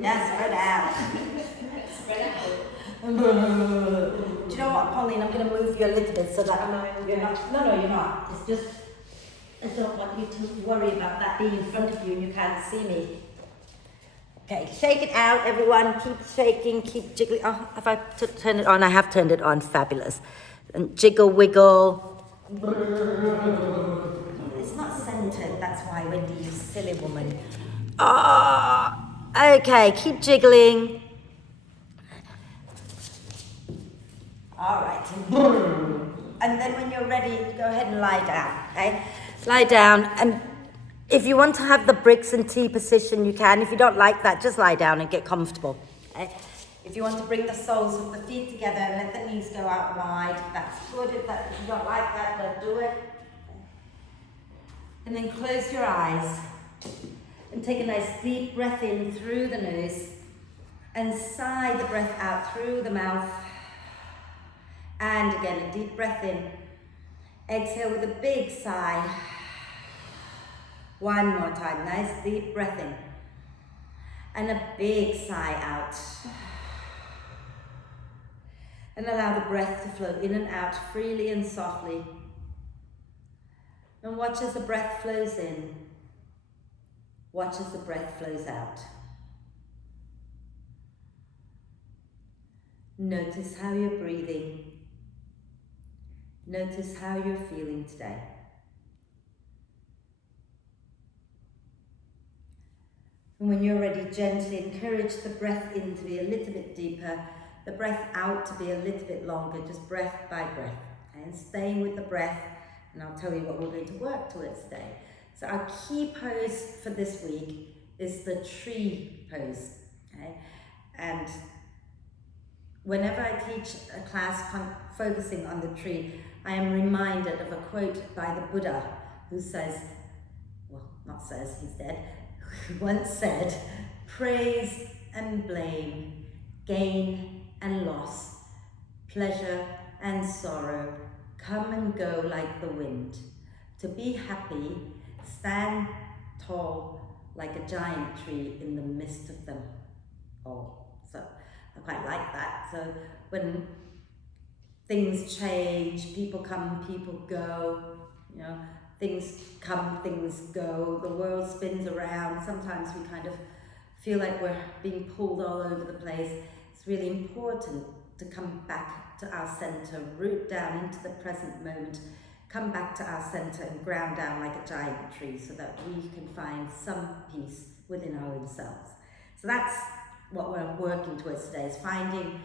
Yeah, spread out. Spread out. Do you know what, Pauline? I'm going to move you a little bit so that you're not. No, you're not. It's just I don't want you to worry about that being in front of you and you can't see me. Okay, shake it out, everyone. Keep shaking, keep jiggling. Oh, have I turned it on? I have turned it on. Fabulous. And jiggle, wiggle. It's not centered. That's why, Wendy, you silly woman. Oh, okay, keep jiggling. All right. And then when you're ready, go ahead and lie down, okay? Lie down, and if you want to have the bricks and T position, you can. If you don't like that, just lie down and get comfortable, okay? If you want to bring the soles of the feet together and let the knees go out wide, that's good. If you don't like that, don't do it. And then close your eyes and take a nice deep breath in through the nose and sigh the breath out through the mouth. And again, a deep breath in. Exhale with a big sigh. One more time, nice deep breath in. And a big sigh out. And allow the breath to flow in and out freely and softly. And watch as the breath flows in. Watch as the breath flows out. Notice how you're breathing. Notice how you're feeling today. And when you're ready, gently encourage the breath in to be a little bit deeper, the breath out to be a little bit longer, just breath by breath. And staying with the breath, and I'll tell you what we're going to work towards today. So our key pose for this week is the tree pose. Okay? And whenever I teach a class focusing on the tree, I am reminded of a quote by the Buddha who says, well, not says, he's dead, who once said, praise and blame, gain and loss, pleasure and sorrow, come and go like the wind. To be happy, stand tall like a giant tree in the midst of them all. So I quite like that. So when things change, people come, people go, you know, things come, things go, the world spins around. Sometimes we kind of feel like we're being pulled all over the place. It's really important to come back to our center, root down into the present moment, come back to our center and ground down like a giant tree so that we can find some peace within our own selves. So that's what we're working towards today, is finding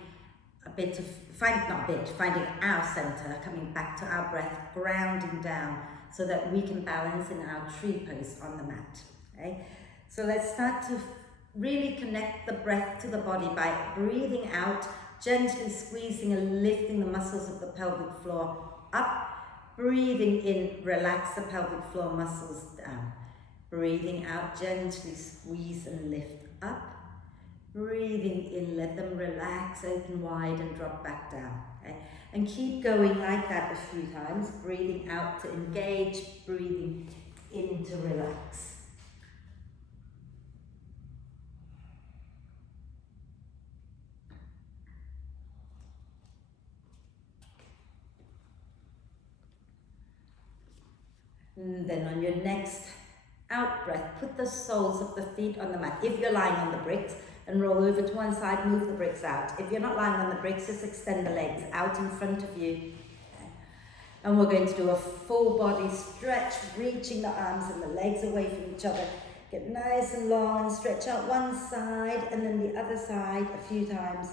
our center, coming back to our breath, grounding down so that we can balance in our tree pose on the mat. Okay? So let's start to really connect the breath to the body by breathing out, gently squeezing and lifting the muscles of the pelvic floor up. Breathing in, relax the pelvic floor muscles down. Breathing out, gently squeeze and lift up. Breathing in, let them relax, open wide and drop back down. Okay? And keep going like that a few times. Breathing out to engage, breathing in to relax. And then on your next out breath, put the soles of the feet on the mat. If you're lying on the bricks, and roll over to one side, move the bricks out. If you're not lying on the bricks, just extend the legs out in front of you. Okay. And we're going to do a full body stretch, reaching the arms and the legs away from each other. Get nice and long and stretch out one side and then the other side a few times.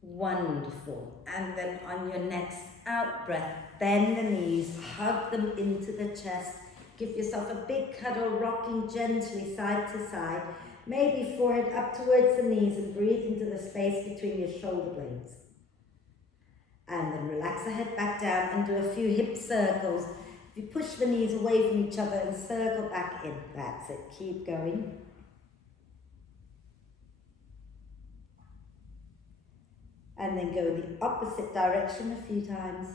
Wonderful. And then on your next out breath, bend the knees, hug them into the chest. Give yourself a big cuddle, rocking gently side to side. Maybe forehead up towards the knees and breathe into the space between your shoulder blades. And then relax the head back down and do a few hip circles. If you push the knees away from each other and circle back in, that's it. Keep going. And then go the opposite direction a few times.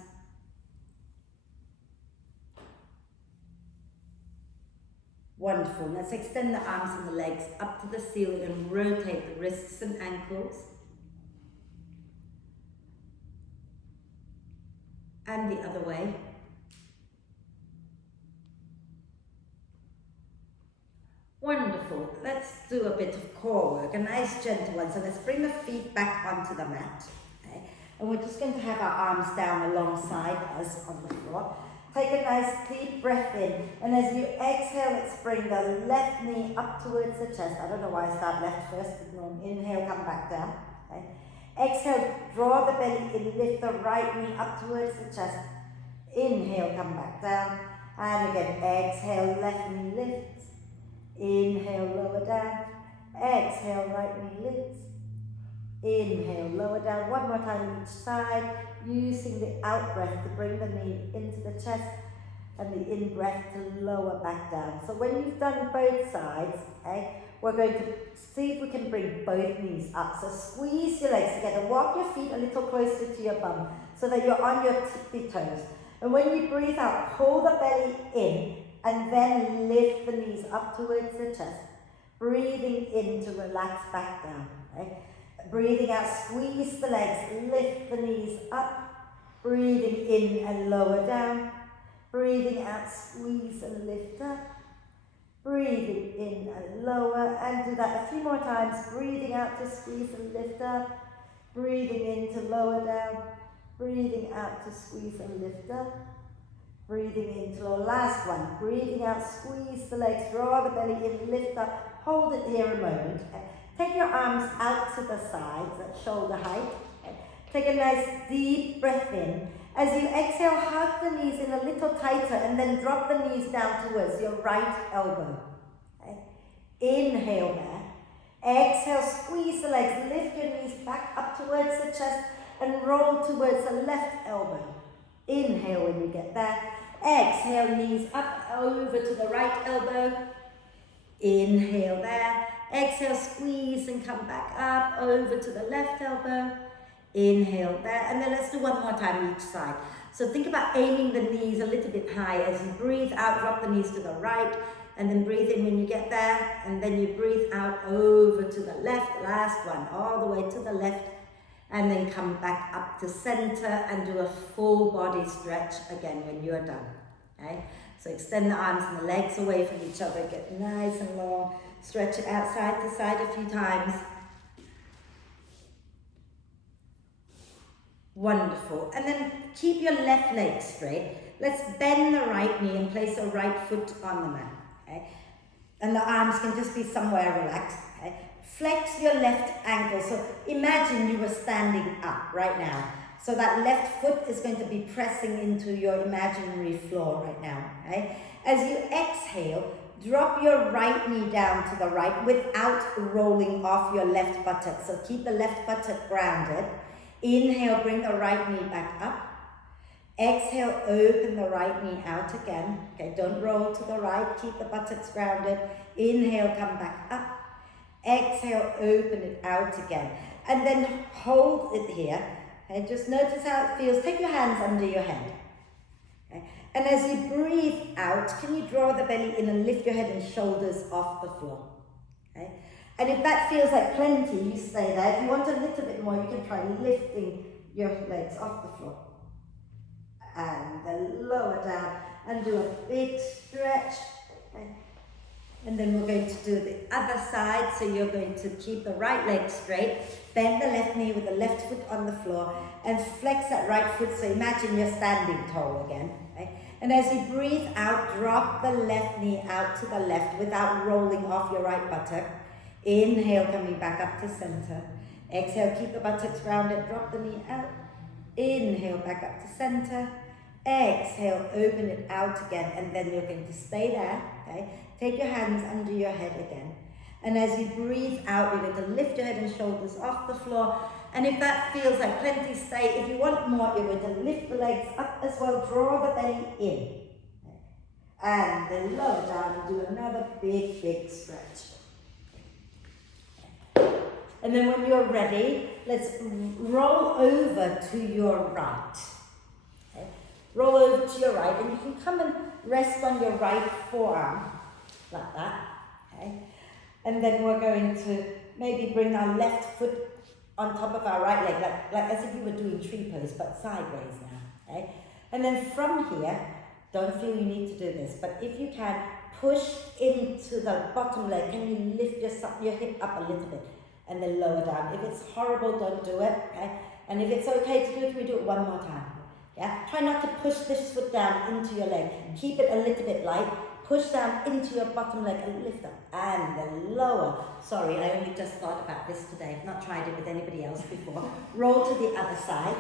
Wonderful. Let's extend the arms and the legs up to the ceiling and rotate the wrists and ankles. And the other way. Wonderful. Let's do a bit of core work, a nice gentle one. So let's bring the feet back onto the mat. Okay? And we're just going to have our arms down alongside us on the floor. Take a nice deep breath in. And as you exhale, let's bring the left knee up towards the chest. I don't know why I start left first, but no. Inhale, come back down. Okay? Exhale, draw the belly in, lift the right knee up towards the chest. Inhale, come back down. And again, exhale, left knee lifts. Inhale, lower down. Exhale, right knee lifts. Inhale, lower down. One more time each side, using the out breath to bring the knee into the chest and the in breath to lower back down. So when you've done both sides, okay, we're going to see if we can bring both knees up. So squeeze your legs together. Walk your feet a little closer to your bum so that you're on your tippy toes. And when you breathe out, pull the belly in and then lift the knees up towards the chest. Breathing in to relax back down. Okay? Breathing out, squeeze the legs, lift the knees up. Breathing in and lower down. Breathing out, squeeze and lift up. Breathing in and lower, and do that a few more times. Breathing out to squeeze and lift up. Breathing in to lower down. Breathing out to squeeze and lift up. Breathing in to lower. Last one. Breathing out, squeeze the legs, draw the belly in, lift up. Hold it here a moment. Take your arms out to the sides at shoulder height. Take a nice deep breath in. As you exhale, hug the knees in a little tighter and then drop the knees down towards your right elbow. Okay. Inhale there. Exhale, squeeze the legs, lift your knees back up towards the chest and roll towards the left elbow. Inhale when you get there. Exhale, knees up over to the right elbow. Inhale there. Exhale, squeeze and come back up over to the left elbow. Inhale there, and then let's do one more time each side. So think about aiming the knees a little bit high. As you breathe out, drop the knees to the right, and then breathe in when you get there, and then you breathe out over to the left. Last one, all the way to the left, and then come back up to center and do a full body stretch again when you're done. Okay? So extend the arms and the legs away from each other, get nice and long, stretch it out side to side a few times. Wonderful. And then keep your left leg straight. Let's bend the right knee and place the right foot on the mat. Okay? And the arms can just be somewhere relaxed. Okay? Flex your left ankle. So imagine you were standing up right now. So that left foot is going to be pressing into your imaginary floor right now. Okay? As you exhale, drop your right knee down to the right without rolling off your left buttock. So keep the left buttock grounded. Inhale, bring the right knee back up. Exhale, open the right knee out again. Okay, don't roll to the right, keep the buttocks grounded. Inhale, come back up. Exhale, open it out again. And then hold it here. Okay, just notice how it feels. Take your hands under your head. Okay. And as you breathe out, can you draw the belly in and lift your head and shoulders off the floor? Okay. And if that feels like plenty, you stay there. If you want a little bit more, you can try lifting your legs off the floor. And then lower down and do a big stretch. Okay. And then we're going to do the other side. So you're going to keep the right leg straight, bend the left knee with the left foot on the floor, and flex that right foot. So imagine you're standing tall again. Okay. And as you breathe out, drop the left knee out to the left without rolling off your right buttock. Inhale, coming back up to center. Exhale, keep the buttocks grounded, drop the knee out. Inhale, back up to center. Exhale, open it out again, and then you're going to stay there. Okay? Take your hands under your head again. And as you breathe out, you're going to lift your head and shoulders off the floor. And if that feels like plenty, stay. If you want more, you're going to lift the legs up as well, draw the belly in. Okay? And then lower down and do another big, big stretch. And then when you're ready, let's roll over to your right. Okay? Roll over to your right, and you can come and rest on your right forearm. like that, okay? And then we're going to maybe bring our left foot on top of our right leg, like as if you were doing tree pose, but sideways now, okay? And then from here, don't feel you need to do this, but if you can, push into the bottom leg. Can you lift your hip up a little bit and then lower down? If it's horrible, don't do it, okay? And if it's okay to do it, we do it one more time. Yeah? Try not to push this foot down into your leg. Keep it a little bit light. Push down into your bottom leg and lift up. And then lower. Sorry, I only just thought about this today. I've not tried it with anybody else before. Roll to the other side.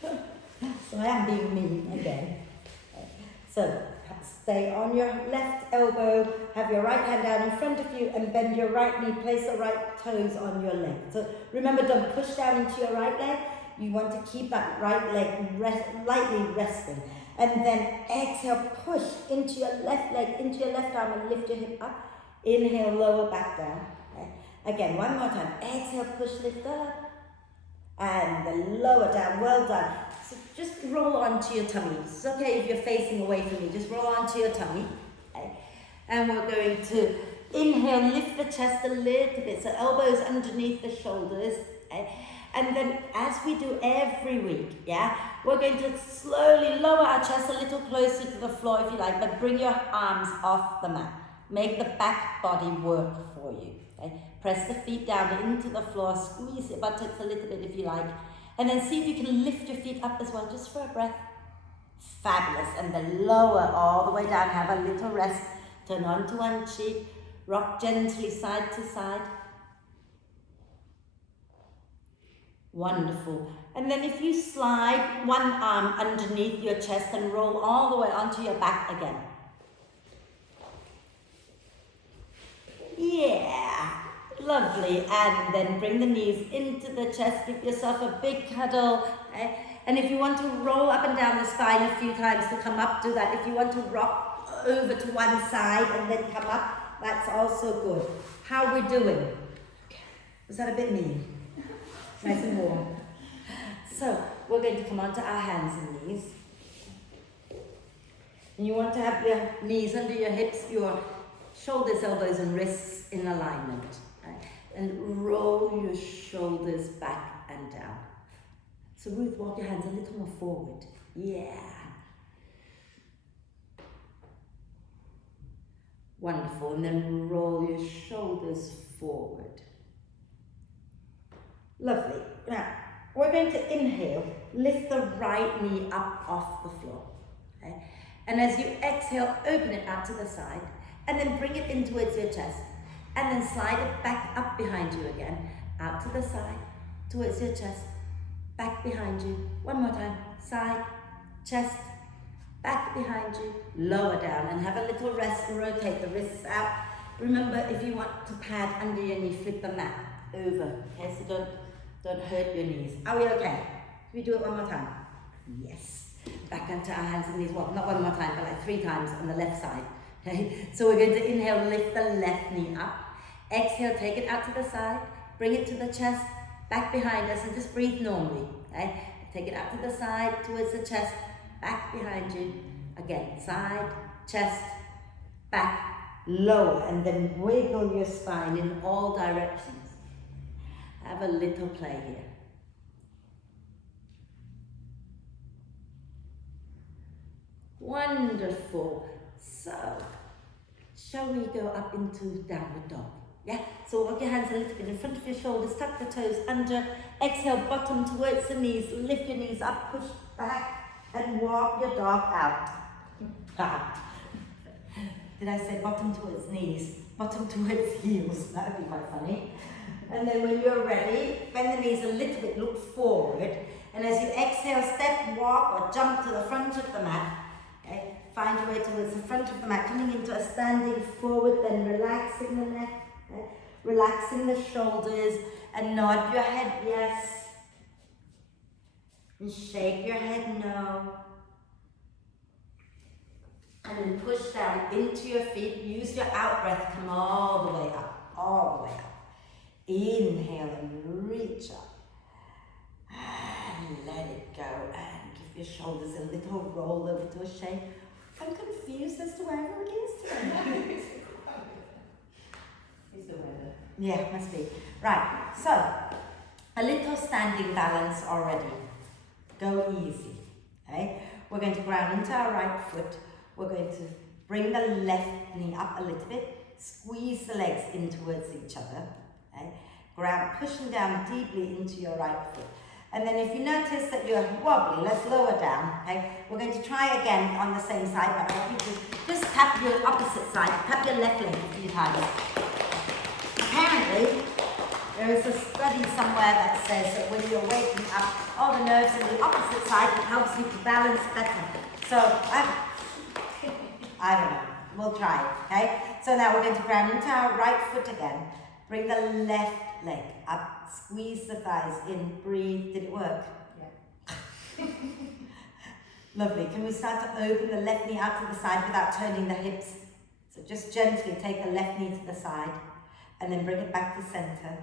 So I am being mean again. So stay on your left elbow, have your right hand down in front of you and bend your right knee, place the right toes on your leg. So remember, don't push down into your right leg. You want to keep that right leg lightly resting. And then exhale, push into your left leg, into your left arm and lift your hip up. Inhale, lower back down. Okay. Again, one more time. Exhale, push, lift up. And then lower down, well done. So just roll onto your tummy. It's okay if you're facing away from me, just roll onto your tummy. Okay. And we're going to inhale, lift the chest a little bit, so elbows underneath the shoulders. Okay. And then as we do every week, yeah, we're going to slowly lower our chest a little closer to the floor if you like, but bring your arms off the mat. Make the back body work for you. Okay. Press the feet down into the floor, squeeze your buttocks a little bit if you like, and then see if you can lift your feet up as well, just for a breath. Fabulous. And then lower all the way down, have a little rest, turn onto one cheek, rock gently side to side. Wonderful. And then if you slide one arm underneath your chest and roll all the way onto your back again. Yeah. Lovely, and then bring the knees into the chest, give yourself a big cuddle, okay? And if you want to roll up and down the spine a few times to come up, do that. If you want to rock over to one side and then come up, that's also good. How are we doing? Was that a bit mean? Nice and warm. So, we're going to come onto our hands and knees. And you want to have your knees under your hips, your shoulders, elbows and wrists in alignment. And roll your shoulders back and down. So Ruth, walk your hands a little more forward. Yeah. Wonderful. And then roll your shoulders forward. Lovely. Now, we're going to inhale, lift the right knee up off the floor. Okay? And as you exhale, open it out to the side, and then bring it in towards your chest. And then slide it back up behind you again, out to the side, towards your chest, back behind you. One more time, side, chest, back behind you, lower down, and have a little rest and rotate the wrists out. Remember, if you want to pad under your knee, flip the mat over, okay, so don't hurt your knees. Are we okay? Can we do it one more time? Yes. Back onto our hands and knees, well, not one more time, but like 3 times on the left side. Okay, so we're going to inhale, lift the left knee up. Exhale, take it out to the side, bring it to the chest, back behind us, and just breathe normally. Okay? Take it out to the side, towards the chest, back behind you. Again, side, chest, back, lower, and then wiggle your spine in all directions. Have a little play here. Wonderful. So, shall we go up into downward dog? Yeah? So walk your hands a little bit in front of your shoulders, tuck the toes under, exhale, bottom towards the knees, lift your knees up, push back, and walk your dog out. Did I say bottom towards knees? Bottom towards heels. That would be quite funny. And then when you're ready, bend the knees a little bit, look forward, and as you exhale, step, walk, or jump to the front of the mat. Okay? Find your way towards the front of the mat, coming into a standing forward, then relaxing the neck, okay? Relaxing the shoulders, and nod your head yes, and shake your head no, and then push down into your feet. Use your out breath, come all the way up, all the way up. Inhale and reach up, and let it go, and give your shoulders a little roll over to a shake. I'm confused as to where everybody is today. Yeah, must be. Right, so a little standing balance already. Go easy. Okay? We're going to ground into our right foot. We're going to bring the left knee up a little bit. Squeeze the legs in towards each other. Okay? Ground, pushing down deeply into your right foot. And then if you notice that you're wobbly, let's lower down. Okay? We're going to try again on the same side, but I want you to just tap your opposite side. Tap your left leg a few times. Apparently, there is a study somewhere that says that when you're waking up, all the nerves on the opposite side, it helps you to balance better. So, I don't know. We'll try it, okay? So now we're going to ground into our right foot again. Bring the left leg up. Squeeze the thighs in. Breathe. Did it work? Yeah. Lovely. Can we start to open the left knee out to the side without turning the hips? So just gently take the left knee to the side and then bring it back to center.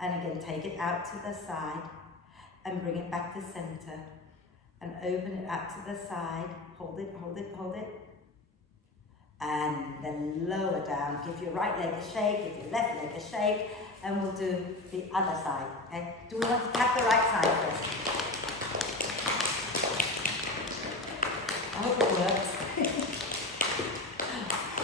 And again, take it out to the side and bring it back to center. And open it out to the side. Hold it, hold it, hold it. And then lower down. Give your right leg a shake, give your left leg a shake. And we'll do the other side, okay? Do we want to tap the right side first? I hope it works.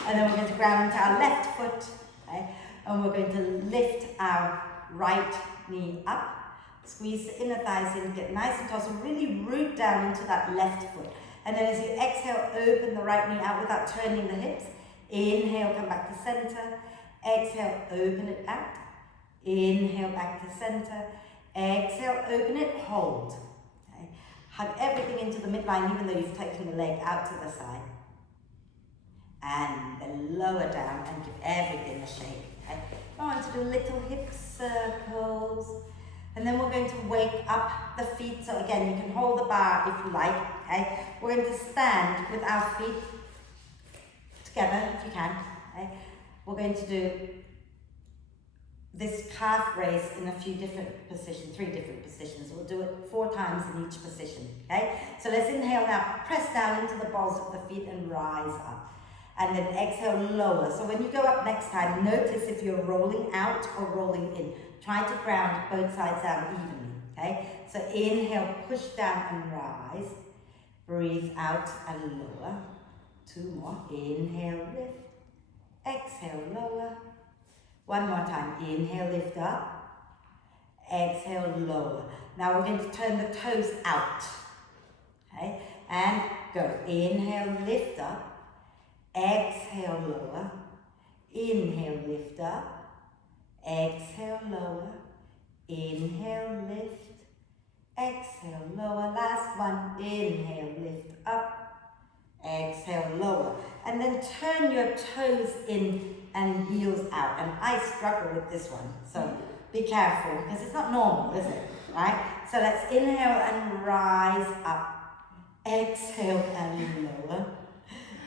And then we're going to ground into our left foot, okay? And we're going to lift our right knee up. Squeeze the inner thighs in, get nice and tall, so really root down into that left foot. And then as you exhale, open the right knee out without turning the hips. Inhale, come back to center. Exhale, open it out. Inhale, back to center. Exhale, open it, hold. Okay. Hug everything into the midline, even though you've taken the leg out to the side. And then lower down and give everything a shake. Okay. Go on to do little hip circles. And then we're going to wake up the feet. So again, you can hold the bar if you like. Okay. We're going to stand with our feet together if you can. Okay. We're going to do this calf raise in a few different positions, 3 different positions. We'll do it 4 times in each position, okay? So let's inhale now, press down into the balls of the feet and rise up. And then exhale, lower. So when you go up next time, notice if you're rolling out or rolling in. Try to ground both sides down evenly, okay? So inhale, push down and rise. Breathe out and lower. 2 more. Inhale, lift. Exhale, lower. 1 more time. Inhale, lift up. Exhale, lower. Now we're going to turn the toes out. Okay? And go. Inhale, lift up. Exhale, lower. Inhale, lift up. Exhale, lower. Inhale, lift. Exhale, lower. Last one. Inhale, lift up. Exhale, lower. And then turn your toes in and heels out. And I struggle with this one, so be careful, because it's not normal, is it? Right? So let's inhale and rise up. Exhale and lower.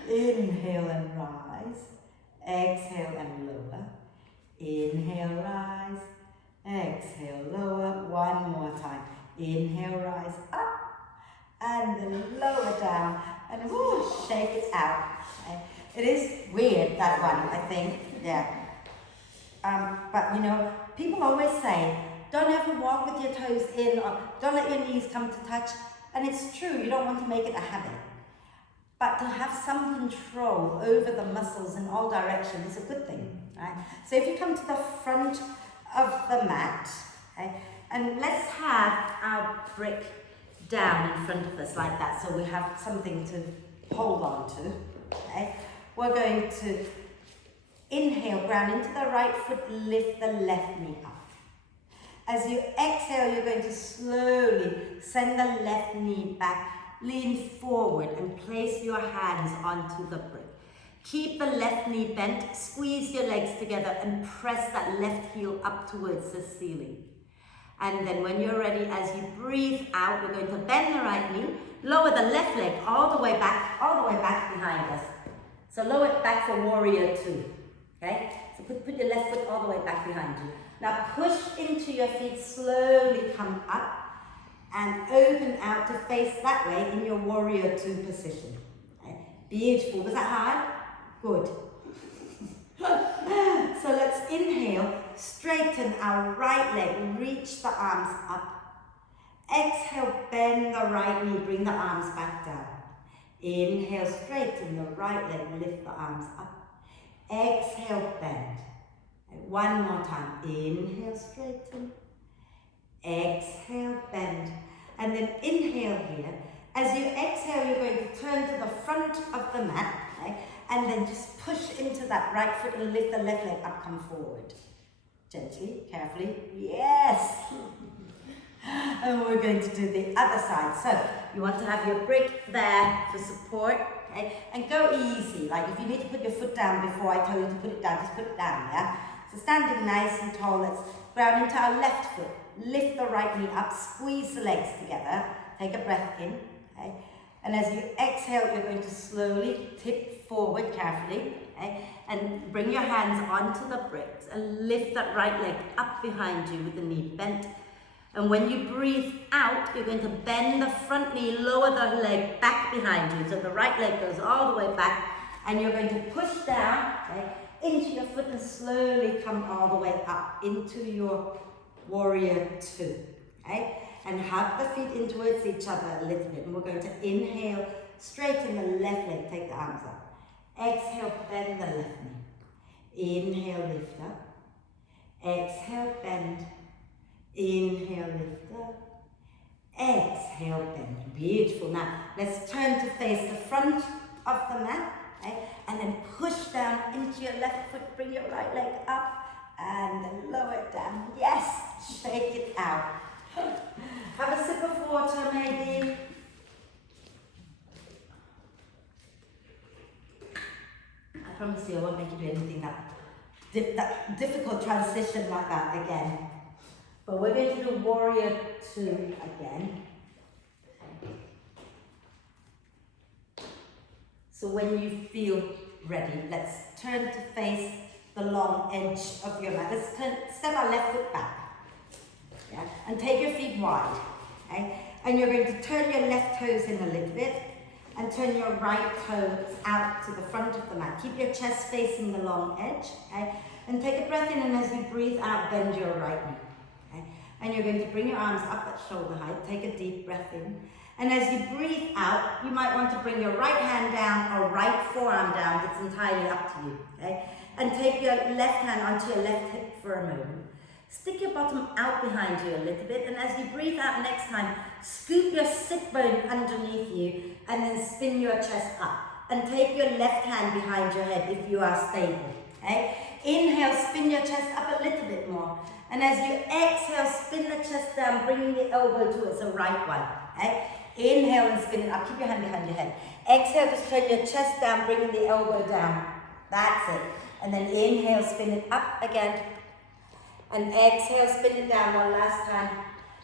Inhale and rise. Exhale and lower. Inhale, rise. Exhale, lower. 1 more time. Inhale, rise up. And then lower down. And whoo, shake it out. Okay? It is weird, that one, I think. Yeah. But you know, people always say, don't ever walk with your toes in, or don't let your knees come to touch. And it's true, you don't want to make it a habit. But to have some control over the muscles in all directions is a good thing, right? So if you come to the front of the mat, okay, and let's have our brick down in front of us like that, so we have something to hold on to, okay? We're going to inhale, ground into the right foot, lift the left knee up. As you exhale, you're going to slowly send the left knee back, lean forward and place your hands onto the brick. Keep the left knee bent, squeeze your legs together and press that left heel up towards the ceiling. And then when you're ready, as you breathe out, we're going to bend the right knee, lower the left leg all the way back behind us. So lower it back for warrior 2, okay? So put your left foot all the way back behind you. Now push into your feet, slowly come up and open out to face that way in your warrior 2 position. Okay? Beautiful, was that hard? Good. So let's inhale, straighten our right leg, reach the arms up. Exhale, bend the right knee, bring the arms back down. Inhale, straighten the right leg, lift the arms up. Exhale, bend. And one more time. Inhale, straighten. Exhale, bend. And then inhale here. As you exhale, you're going to turn to the front of the mat, okay? And then just push into that right foot and lift the left leg up, come forward. Gently, carefully. Yes! And we're going to do the other side. So you want to have your brick there for support, okay? And go easy. Like if you need to put your foot down before I tell you to put it down, just put it down, yeah? So standing nice and tall, let's ground into our left foot. Lift the right knee up, squeeze the legs together. Take a breath in, okay? And as you exhale, you're going to slowly tip forward carefully, okay? And bring your hands onto the bricks and lift that right leg up behind you with the knee bent. And when you breathe out, you're going to bend the front knee, lower the leg back behind you. So the right leg goes all the way back, and you're going to push down, okay, into your foot and slowly come all the way up into your warrior two, okay? And hug the feet in towards each other a little bit. And we're going to inhale, straighten the left leg, take the arms up. Exhale, bend the left knee. Inhale, lift up. Exhale, bend. Inhale, lift up. Exhale, bend. Beautiful. Now, let's turn to face the front of the mat, okay? And then push down into your left foot. Bring your right leg up and then lower it down. Yes, shake it out. Have a sip of water, maybe. I promise you I won't make you do anything that difficult transition like that again. But we're going to do warrior two again. So when you feel ready, let's turn to face the long edge of your mat. Let's step our left foot back. Yeah? And take your feet wide. Okay? And you're going to turn your left toes in a little bit and turn your right toes out to the front of the mat. Keep your chest facing the long edge. Okay? And take a breath in, and as you breathe out, bend your right knee. Okay? And you're going to bring your arms up at shoulder height. Take a deep breath in. And as you breathe out, you might want to bring your right hand down or right forearm down. It's entirely up to you. Okay? And take your left hand onto your left hip for a moment. Stick your bottom out behind you a little bit, and as you breathe out next time, scoop your sit bone underneath you and then spin your chest up. And take your left hand behind your head if you are stable. Okay? Inhale, spin your chest up a little bit more. And as you exhale, spin the chest down, bringing the elbow towards the right one. Okay? Inhale and spin it up. Keep your hand behind your head. Exhale, just turn your chest down, bringing the elbow down. That's it. And then inhale, spin it up again. And exhale, spin it down one last time.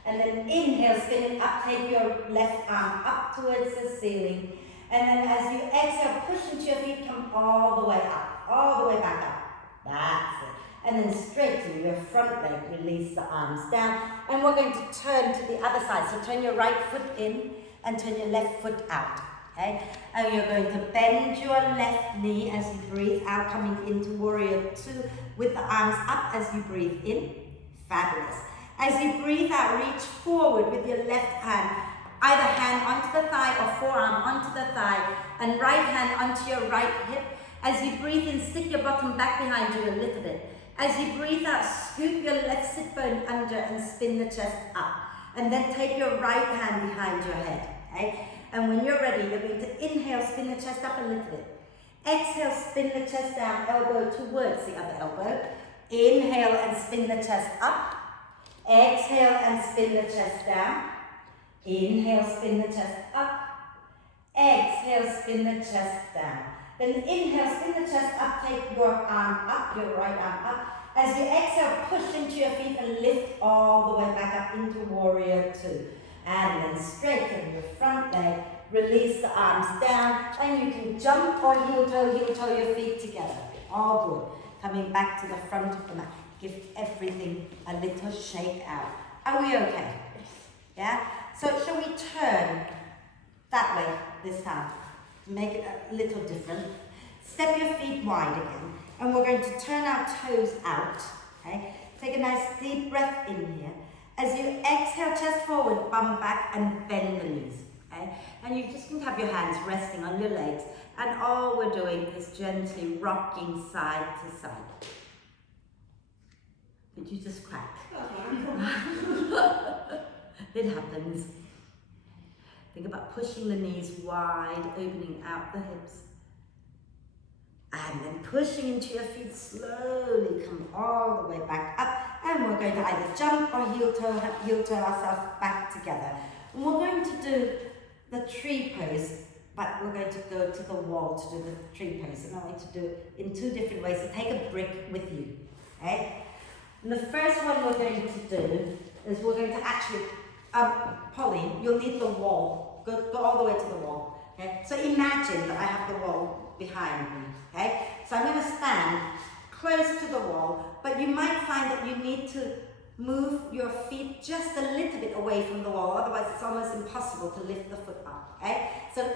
And then inhale, spin it up. Take your left arm up towards the ceiling. And then as you exhale, push into your feet, come all the way up. All the way back up. That's it. And then straighten your front leg, release the arms down. And we're going to turn to the other side. So turn your right foot in and turn your left foot out. Okay? And you're going to bend your left knee as you breathe out, coming into warrior two with the arms up as you breathe in. Fabulous. As you breathe out, reach forward with your left hand. Either hand onto the thigh or forearm onto the thigh, and right hand onto your right hip. As you breathe in, stick your bottom back behind you a little bit. As you breathe out, scoop your left sit bone under and spin the chest up. And then take your right hand behind your head. Okay? And when you're ready, you're going to inhale, spin the chest up a little bit. Exhale, spin the chest down, elbow towards the other elbow. Inhale and spin the chest up. Exhale and spin the chest down. Inhale, spin the chest up. Exhale, spin the chest down. Then inhale, spin the chest up, take your arm up, your right arm up. As you exhale, push into your feet and lift all the way back up into warrior two. And then straighten your front leg, release the arms down, and you can jump or heel toe your feet together. All good. Coming back to the front of the mat. Give everything a little shake out. Are we okay? Yeah? So shall we turn that way this time? Make it a little different. Step your feet wide again. And we're going to turn our toes out. Okay? Take a nice deep breath in here. As you exhale, chest forward, bum back, and bend the knees. Okay? And you just can have your hands resting on your legs. And all we're doing is gently rocking side to side. Did you just crack? It happens. Think about pushing the knees wide, opening out the hips. And then pushing into your feet, slowly come all the way back up. And we're going to either jump or heel toe ourselves back together. And we're going to do the tree pose, but we're going to go to the wall to do the tree pose. And I'm going to do it in two different ways. So take a brick with you, okay? And the first one we're going to do is we're going to actually, Polly, you'll need the wall. Go all the way to the wall, okay? So imagine that I have the wall behind me, okay? So I'm going to stand close to the wall, but you might find that you need to move your feet just a little bit away from the wall, otherwise it's almost impossible to lift the foot up, okay? So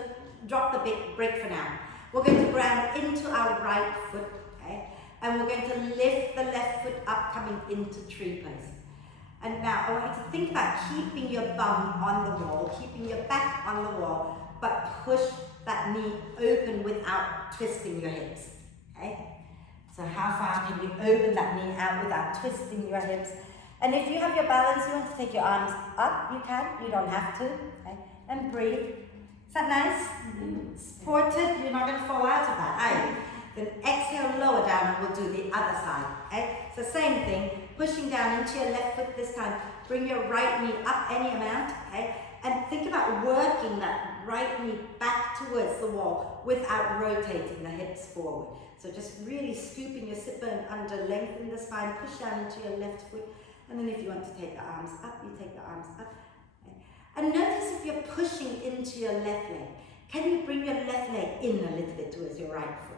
drop the big brick for now. We're going to ground into our right foot, okay? And we're going to lift the left foot up, coming into tree pose. And now I want you to think about keeping your bum on the wall, keeping your back on the wall, but push that knee open without twisting your hips, okay? So how far can you open that knee out without twisting your hips? And if you have your balance, you want to take your arms up, you can, you don't have to, okay? And breathe. Is that nice? Mm-hmm. Supported, you're not going to fall out of that, are you? Then exhale, lower down, and we'll do the other side, okay? So same thing, pushing down into your left foot this time. Bring your right knee up any amount, okay? And think about working that right knee back towards the wall without rotating the hips forward. So just really scooping your sit bone under, lengthen the spine, push down into your left foot. And then if you want to take the arms up, you take the arms up. Okay? And notice if you're pushing into your left leg, can you bring your left leg in a little bit towards your right foot?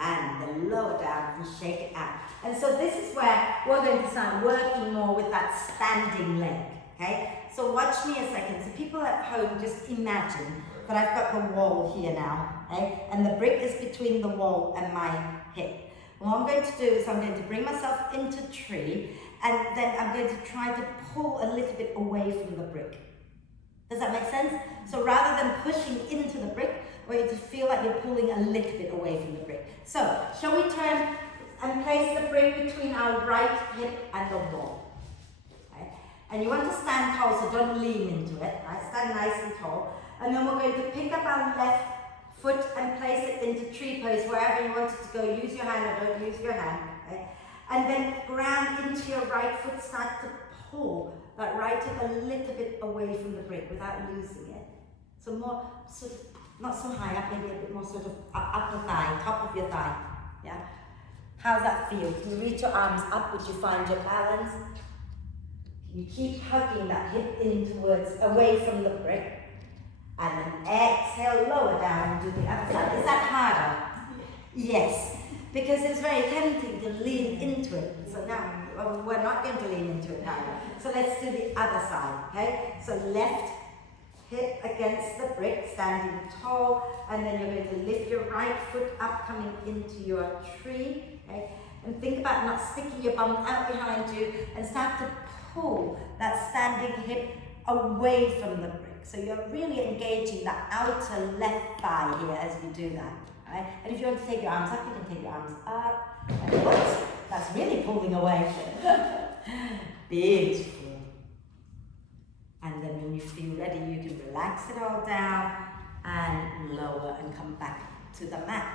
And then lower down and shake it out. And so this is where we're going to start working more with that standing leg, okay? So watch me a second. So people at home, just imagine that I've got the wall here now, okay? And the brick is between the wall and my hip. What I'm going to do is I'm going to bring myself into tree, and then I'm going to try to pull a little bit away from the brick. Does that make sense? So rather than pushing into the brick, I want you to feel like you're pulling a little bit away from the brick. So, shall we turn and place the brick between our right hip and the wall? Okay? And you want to stand tall, so don't lean into it. Right? Stand nice and tall. And then we're going to pick up our left foot and place it into tree pose, wherever you want it to go. Use your hand or don't use your hand. Okay? And then ground into your right foot, start to pull that right hip a little bit away from the brick without losing it. So more sort of, not so high up, maybe a bit more sort of upper thigh, top of your thigh. Yeah? How's that feel? Can you reach your arms up? Would you find your balance? Can you keep hugging that hip in towards, away from the brick? And then exhale, lower down and do the other side. Is that harder? Yes. Because it's very tempting to lean into it. So now, well, we're not going to lean into it now. So let's do the other side, okay? So left hip against the brick, standing tall, and then you're going to lift your right foot up, coming into your tree, okay? And think about not sticking your bum out behind you, and start to pull that standing hip away from the brick. So you're really engaging the outer left thigh here as you do that. Right? And if you want to take your arms up, you can take your arms up. And whoops, that's really pulling away. Beautiful. And then when you feel ready, you can relax it all down and lower and come back to the mat.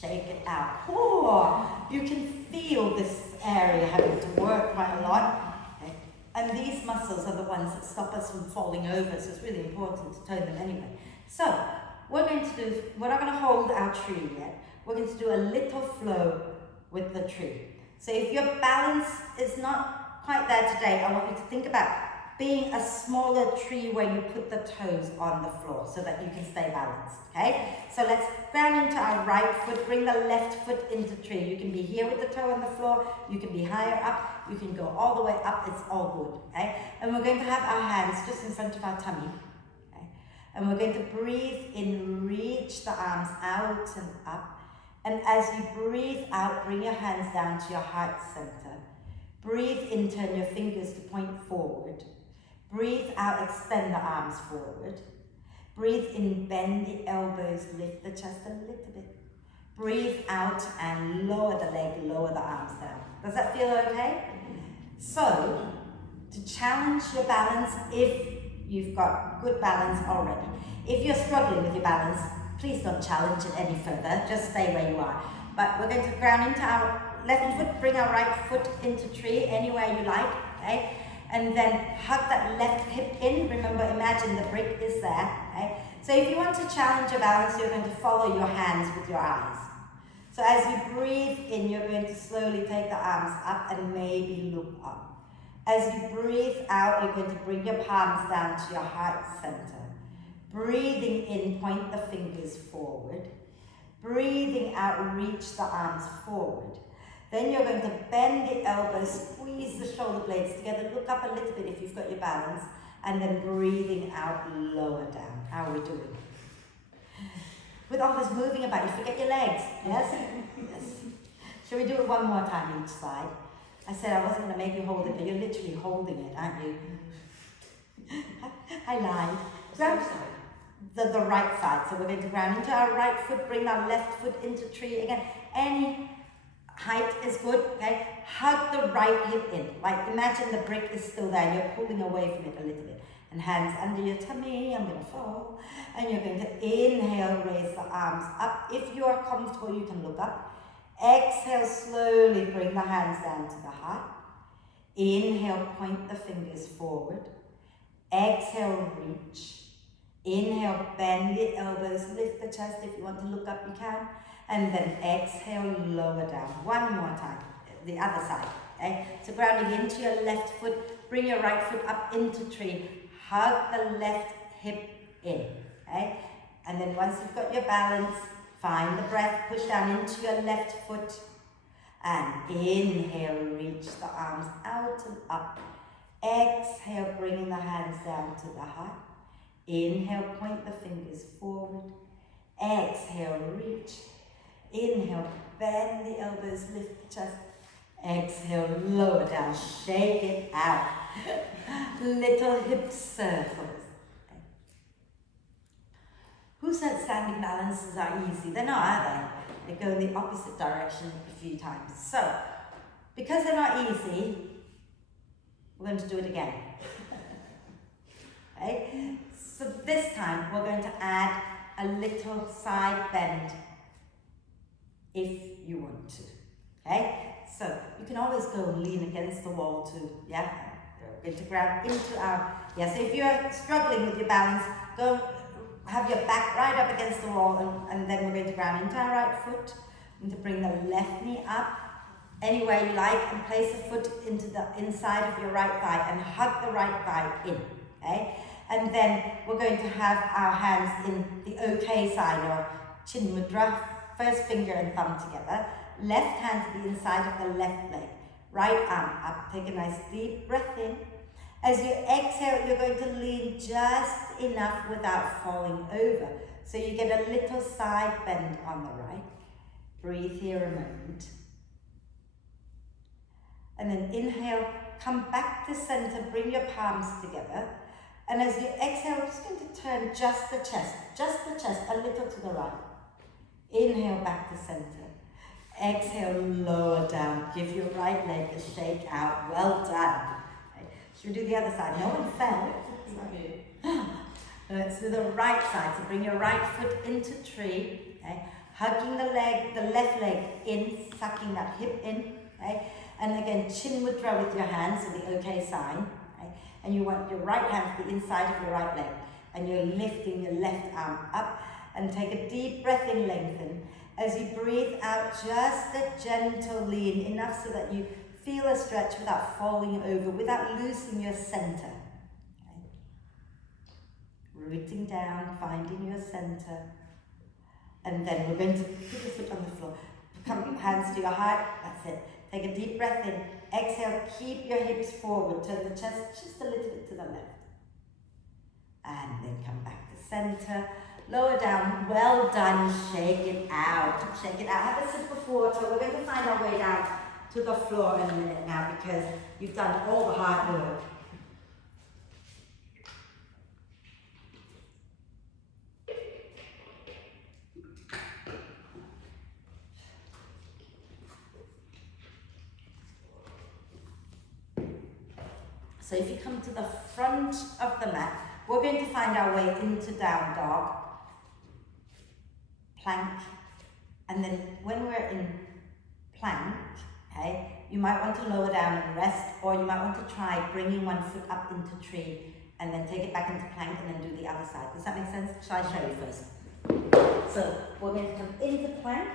Shake it out. Oh, you can feel this area having to work quite a lot. Okay? And these muscles are the ones that stop us from falling over, so it's really important to tone them anyway. So, we're not going to hold our tree yet. We're going to do a little flow with the tree. So if your balance is not quite there today, I want you to think about being a smaller tree where you put the toes on the floor so that you can stay balanced, okay? So let's ground into our right foot, bring the left foot into tree. You can be here with the toe on the floor, you can be higher up, you can go all the way up, it's all good, okay? And we're going to have our hands just in front of our tummy. And we're going to breathe in, reach the arms out and up. And as you breathe out, bring your hands down to your heart center. Breathe in, turn your fingers to point forward. Breathe out, extend the arms forward. Breathe in, bend the elbows, lift the chest a little bit. Breathe out and lower the leg, lower the arms down. Does that feel okay? So, to challenge your balance, if you've got good balance already. If you're struggling with your balance, please don't challenge it any further, just stay where you are. But we're going to ground into our left foot, bring our right foot into tree, anywhere you like, okay? And then hug that left hip in. Remember, imagine the brick is there, okay? So if you want to challenge your balance, you're going to follow your hands with your eyes. So as you breathe in, you're going to slowly take the arms up and maybe look up. As you breathe out, you're going to bring your palms down to your heart center. Breathing in, point the fingers forward. Breathing out, reach the arms forward. Then you're going to bend the elbows, squeeze the shoulder blades together, look up a little bit if you've got your balance, and then breathing out, lower down. How are we doing? With all this moving about, you forget your legs, yes? Yes. Shall we do it one more time each side? I said I wasn't going to make you hold it, but you're literally holding it, aren't you? I lied. Ground the right side. So we're going to ground into our right foot, bring our left foot into tree. Again, any height is good, okay? Hug the right hip in. Like imagine the brick is still there and you're pulling away from it a little bit. And hands under your tummy, I'm going to fall. And you're going to inhale, raise the arms up. If you are comfortable, you can look up. Exhale, slowly bring the hands down to the heart. Inhale, point the fingers forward. Exhale, reach. Inhale, bend the elbows, lift the chest. If you want to look up, you can. And then exhale, lower down. One more time, the other side. Okay? So grounding into your left foot, bring your right foot up into tree. Hug the left hip in. Okay? And then once you've got your balance, find the breath, push down into your left foot. And inhale, reach the arms out and up. Exhale, bringing the hands down to the heart. Inhale, point the fingers forward. Exhale, reach. Inhale, bend the elbows, lift the chest. Exhale, lower down, shake it out. Little hip circles. Who said standing balances are easy? They're not, are they? They go in the opposite direction a few times. So, because they're not easy, we're going to do it again. Okay? So this time we're going to add a little side bend if you want to. Okay? So you can always go lean against the wall too. Yeah? We're going to grab into our, so if you're struggling with your balance, go have your back right up against the wall and then we're going to ground into our right foot. We're going to bring the left knee up anywhere you like and place the foot into the inside of your right thigh and hug the right thigh in. Okay? And then we're going to have our hands in the OK sign or chin mudra, first finger and thumb together. Left hand to the inside of the left leg. Right arm up. Take a nice deep breath in. As you exhale, you're going to lean just enough without falling over. So you get a little side bend on the right. Breathe here a moment. And then inhale, come back to center, bring your palms together. And as you exhale, I'm just going to turn just the chest, a little to the right. Inhale, back to center. Exhale, lower down. Give your right leg a shake out. Well done. Okay. Should we do the other side? No one fell. Let's do the right side. So bring your right foot into tree. Okay. Hugging the left leg in, sucking that hip in. Okay. And again, chin mudra with your hands, so the OK sign. Okay. And you want your right hand to the inside of your right leg. And you're lifting your left arm up. And take a deep breath in, lengthen. As you breathe out, just a gentle lean, enough so that you feel a stretch without falling over, without losing your center. Okay. Rooting down, finding your center. And then we're going to put your foot on the floor. Come hands to your heart, that's it. Take a deep breath in. Exhale, keep your hips forward. Turn the chest just a little bit to the left. And then come back to center. Lower down, well done, shake it out. out, shake it out, have a sip of water. We're going to find our way down to the floor in a minute now because you've done all the hard work. So if you come to the front of the mat, we're going to find our way into down dog, plank, and then when we're in plank, okay, you might want to lower down and rest, or you might want to try bringing one foot up into tree and then take it back into plank and then do the other side. Does that make sense? Shall I show you first? So we're going to come into plank,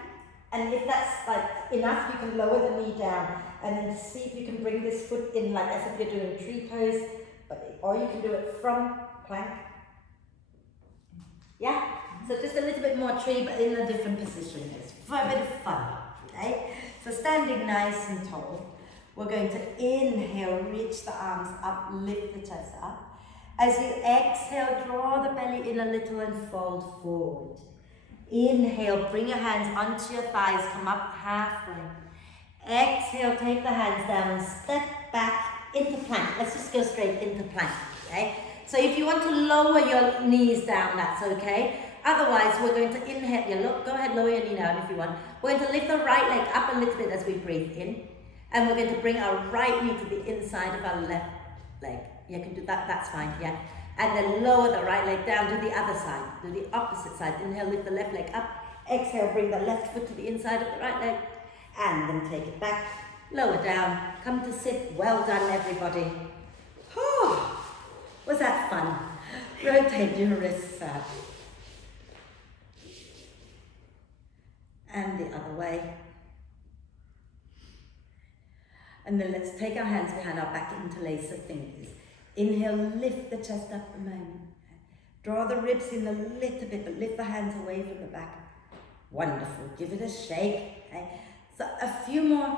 and if that's like enough, you can lower the knee down and then see if you can bring this foot in like as if you're doing tree pose, or you can do it from plank. Yeah? So just a little bit more tree, but in a different position, just for a bit of fun, okay? So standing nice and tall, we're going to inhale, reach the arms up, lift the chest up. As you exhale, draw the belly in a little and fold forward. Inhale, bring your hands onto your thighs, come up halfway. Exhale, take the hands down and step back into plank. Let's just go straight into plank, okay? So if you want to lower your knees down, that's okay. Otherwise, we're going to inhale. Go ahead, lower your knee down if you want. We're going to lift the right leg up a little bit as we breathe in. And we're going to bring our right knee to the inside of our left leg. You can do that, that's fine, yeah. And then lower the right leg down, do the other side, do the opposite side. Inhale, lift the left leg up. Exhale, bring the left foot to the inside of the right leg. And then take it back, lower down, come to sit. Well done, everybody. Oh, was that fun? Rotate your wrists out. And the other way. And then let's take our hands behind our back, interlace the fingers. Inhale, lift the chest up a moment. Draw the ribs in a little bit, but lift the hands away from the back. Wonderful. Give it a shake. Okay? So a few more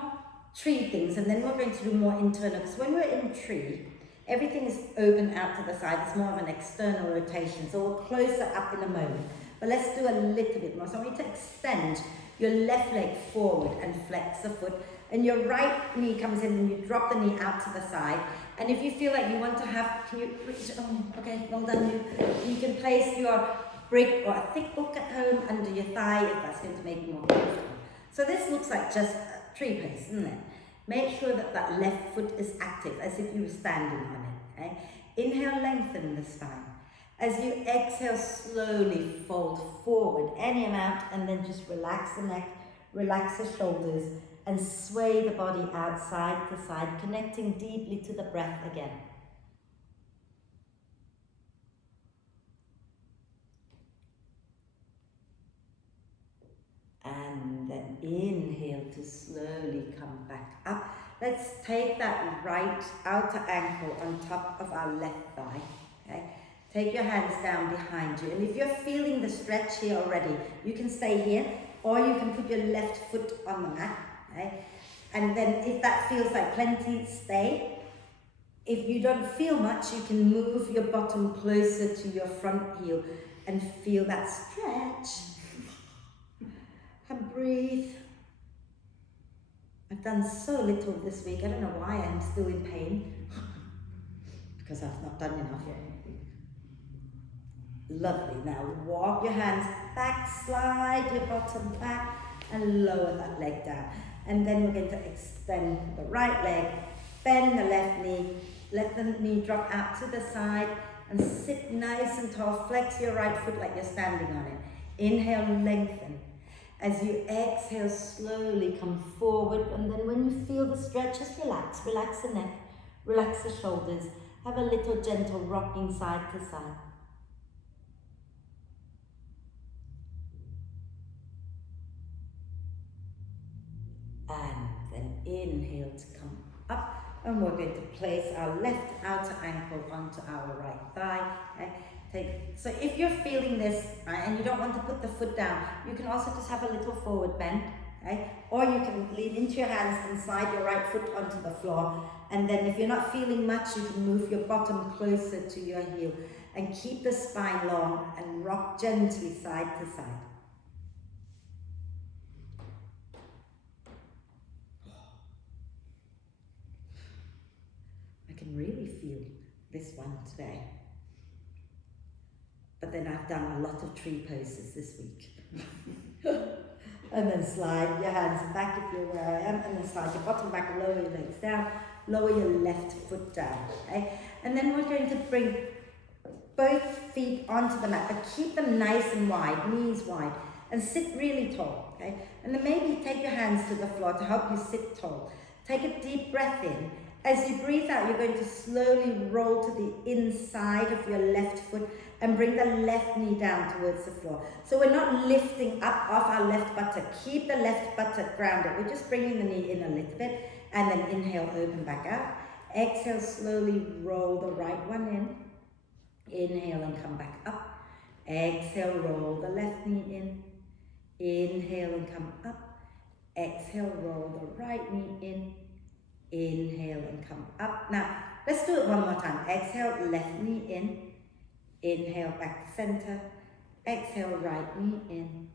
tree things, and then we're going to do more internal. Because when we're in tree, everything is open out to the side. It's more of an external rotation. So we'll close that up in a moment. But let's do a little bit more. So I want you to extend your left leg forward and flex the foot. And your right knee comes in and you drop the knee out to the side. And if you feel like you want to have, can you reach, oh, okay, well done. You can place your brick or a thick book at home under your thigh if that's going to make you more comfortable. So this looks like just a tree pose, isn't it? Make sure that that left foot is active as if you were standing on it, okay? Inhale, lengthen the spine. As you exhale, slowly fold forward any amount and then just relax the neck, relax the shoulders, and sway the body out side to side, connecting deeply to the breath again. And then inhale to slowly come back up. Let's take that right outer ankle on top of our left thigh. Okay? Take your hands down behind you. And if you're feeling the stretch here already, you can stay here, or you can put your left foot on the mat. Okay? And then if that feels like plenty, stay. If you don't feel much, you can move your bottom closer to your front heel and feel that stretch. And breathe. I've done so little this week. I don't know why I'm still in pain. Because I've not done enough yet. Lovely. Now walk your hands back, slide your bottom back, and lower that leg down. And then we're going to extend the right leg, bend the left knee, let the knee drop out to the side, and sit nice and tall. Flex your right foot like you're standing on it. Inhale, lengthen. As you exhale, slowly come forward, and then when you feel the stretch, just relax. Relax the neck, relax the shoulders. Have a little gentle rocking side to side. And then inhale to come up, and we're going to place our left outer ankle onto our right thigh. Okay? So if you're feeling this, right, and you don't want to put the foot down, you can also just have a little forward bend, okay? Or you can lean into your hands and slide your right foot onto the floor. And then if you're not feeling much, you can move your bottom closer to your heel and keep the spine long and rock gently side to side. feel this one today. But then I've done a lot of tree poses this week. And then slide your hands back if you're where I am, and then slide your bottom back, lower your legs down, lower your left foot down, okay? And then we're going to bring both feet onto the mat, but keep them nice and wide, knees wide, and sit really tall, okay? And then maybe take your hands to the floor to help you sit tall. Take a deep breath in. As you breathe out, you're going to slowly roll to the inside of your left foot and bring the left knee down towards the floor. So we're not lifting up off our left buttock. Keep the left buttock grounded. We're just bringing the knee in a little bit, and then inhale, open back out. Exhale, slowly roll the right one in. Inhale and come back up. Exhale, roll the left knee in. Inhale and come up. Exhale, roll the right knee in. Inhale and come up. Now, let's do it one more time. Exhale, left knee in. Inhale, back to center. Exhale, right knee in.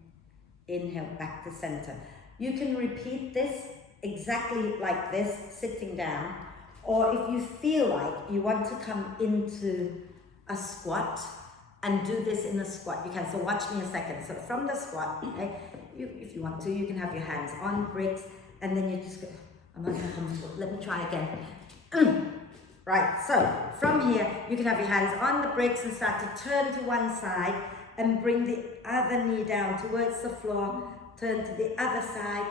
Inhale, back to center. You can repeat this exactly like this, sitting down. Or if you feel like you want to come into a squat and do this in a squat, you can. So watch me a second. So from the squat, okay, if you want to, you can have your hands on bricks, and then you just go, I'm not comfortable. Let me try again. Right, so from here, you can have your hands on the bricks and start to turn to one side and bring the other knee down towards the floor, turn to the other side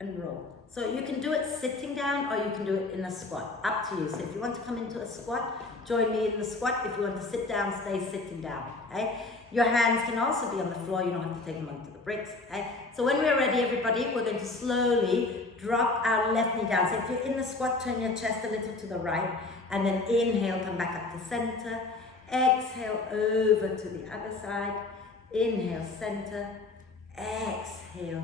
and roll. So you can do it sitting down, or you can do it in a squat, up to you. So if you want to come into a squat, join me in the squat. If you want to sit down, stay sitting down, okay? Your hands can also be on the floor, you don't have to take them onto the bricks, okay? So when we're ready, everybody, we're going to slowly drop our left knee down. So if you're in the squat, turn your chest a little to the right, and then inhale, come back up to center. Exhale, over to the other side. Inhale, center. Exhale.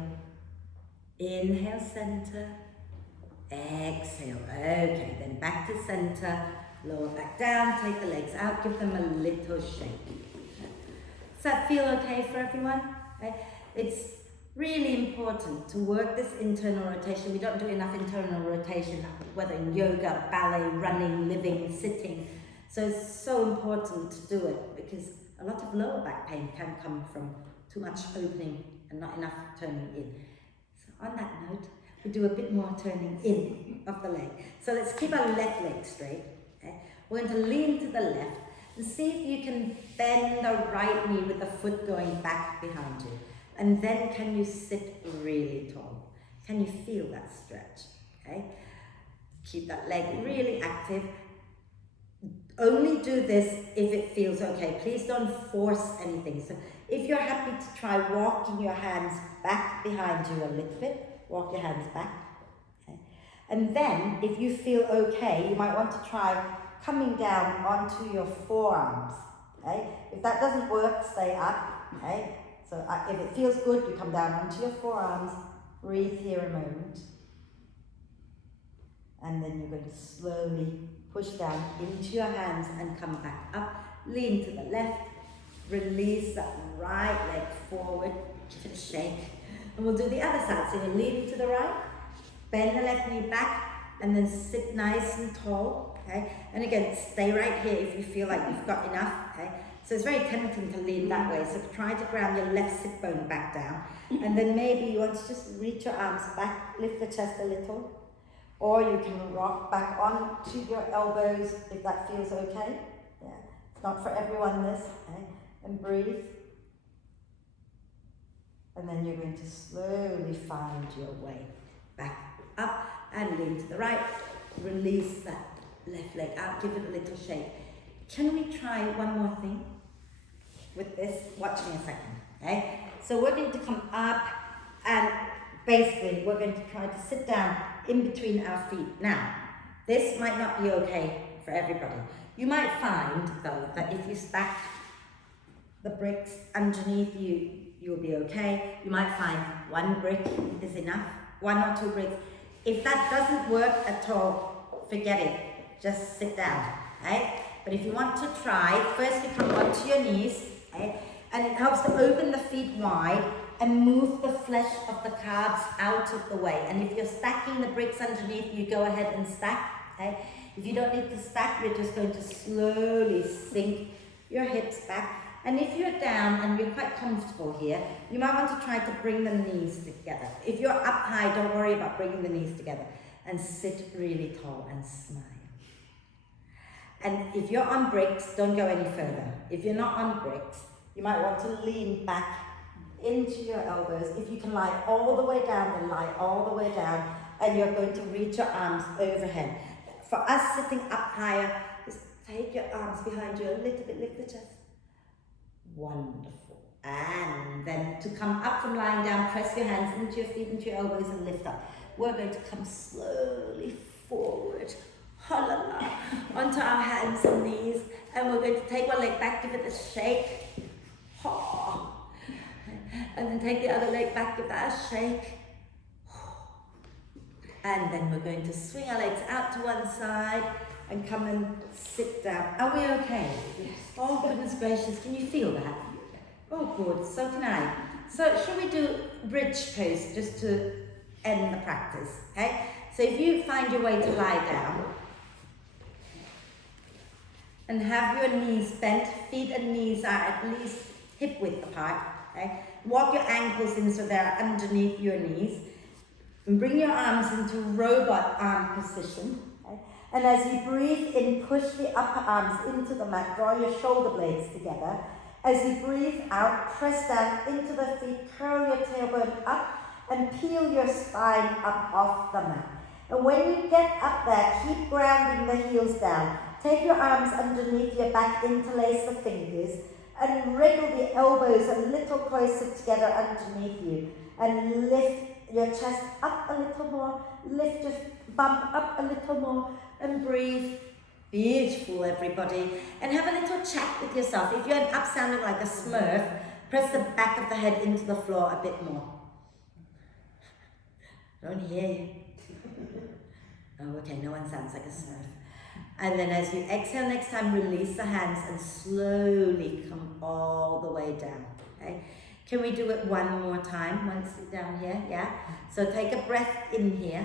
Inhale, center. Exhale. Okay, then back to center. Lower back down, take the legs out, give them a little shake. Does that feel okay for everyone? Okay. It's really important to work this internal rotation. We don't do enough internal rotation, whether in yoga, ballet, running, living, sitting. So it's so important to do it, because a lot of lower back pain can come from too much opening and not enough turning in. So on that note, we do a bit more turning in of the leg. So let's keep our left leg straight. Okay. We're going to lean to the left and see if you can bend the right knee with the foot going back behind you. And then can you sit really tall? Can you feel that stretch? Okay. Keep that leg really active. Only do this if it feels okay. Please don't force anything. So if you're happy to try walking your hands back behind you a little bit, walk your hands back. Okay. And then if you feel okay, you might want to try coming down onto your forearms. Okay. If that doesn't work, stay up. Okay. So if it feels good, you come down onto your forearms, breathe here a moment, and then you're going to slowly push down into your hands and come back up. Lean to the left, release that right leg forward, give it a shake, and we'll do the other side. So you're leaning to the right, bend the left knee back, and then sit nice and tall, okay? And again, stay right here if you feel like you've got enough, okay? So it's very tempting to lean that way, so try to ground your left sit bone back down. And then maybe you want to just reach your arms back, lift the chest a little, or you can rock back onto your elbows if that feels okay. Yeah, it's not for everyone this, okay? And breathe. And then you're going to slowly find your way back up and lean to the right. Release that left leg out, give it a little shake. Can we try one more thing with this? Watch me a second, okay? So we're going to come up and basically we're going to try to sit down in between our feet. Now, this might not be okay for everybody. You might find though that if you stack the bricks underneath you, you'll be okay. You might find one brick is enough, one or two bricks. If that doesn't work at all, forget it. Just sit down, okay? But if you want to try, first you come onto your knees, okay? And it helps to open the feet wide and move the flesh of the calves out of the way. And if you're stacking the bricks underneath, you go ahead and stack, okay? If you don't need to stack, we're just going to slowly sink your hips back. And if you're down and you're quite comfortable here, you might want to try to bring the knees together. If you're up high, don't worry about bringing the knees together. And sit really tall and smile. And if you're on bricks, don't go any further. If you're not on bricks, you might want to lean back into your elbows. If you can lie all the way down, then lie all the way down. And you're going to reach your arms overhead. For us sitting up higher, just take your arms behind you a little bit, lift the chest. Wonderful. And then to come up from lying down, press your hands into your feet, into your elbows and lift up. We're going to come slowly forward, onto our hands and knees. And we're going to take one leg back, give it a shake. And then take the other leg back, give that a shake. And then we're going to swing our legs out to one side and come and sit down. Are we okay? Yes. Oh, goodness gracious, can you feel that? Oh, good, so can I. So, should we do bridge pose just to end the practice, okay? So, if you find your way to lie down and have your knees bent, feet and knees are at least hip width apart, okay? Walk your ankles in so they're underneath your knees. And bring your arms into robot arm position. Okay? And as you breathe in, push the upper arms into the mat, draw your shoulder blades together. As you breathe out, press down into the feet, curl your tailbone up, and peel your spine up off the mat. And when you get up there, keep grounding the heels down. Take your arms underneath your back, interlace the fingers, and wriggle the elbows a little closer together underneath you. And lift your chest up a little more, lift your bum up a little more, and breathe. Beautiful, everybody. And have a little chat with yourself. If you end up sounding like a smurf, press the back of the head into the floor a bit more. Don't hear you. Oh, okay, no one sounds like a smurf. And then as you exhale next time, release the hands and slowly come all the way down, okay? Can we do it one more time? One sit down here, yeah? So take a breath in here.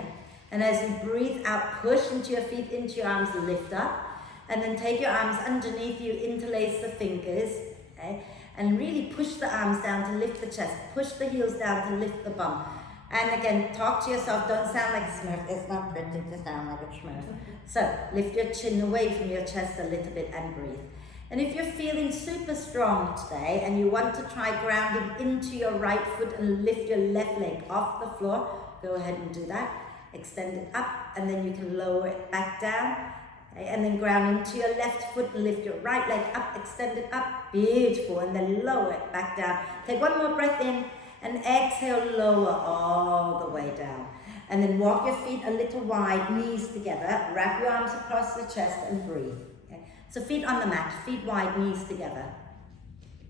And as you breathe out, push into your feet, into your arms, lift up. And then take your arms underneath you, interlace the fingers, okay? And really push the arms down to lift the chest. Push the heels down to lift the bum. And again, talk to yourself, don't sound like a smurf. It's not pretty to sound like a smurf. So, lift your chin away from your chest a little bit and breathe. And if you're feeling super strong today and you want to try grounding into your right foot and lift your left leg off the floor, go ahead and do that. Extend it up and then you can lower it back down. Okay? And then ground into your left foot and lift your right leg up, extend it up. Beautiful. And then lower it back down. Take one more breath in and exhale, lower all the way down. And then walk your feet a little wide, knees together. Wrap your arms across the chest and breathe. So feet on the mat, feet wide, knees together.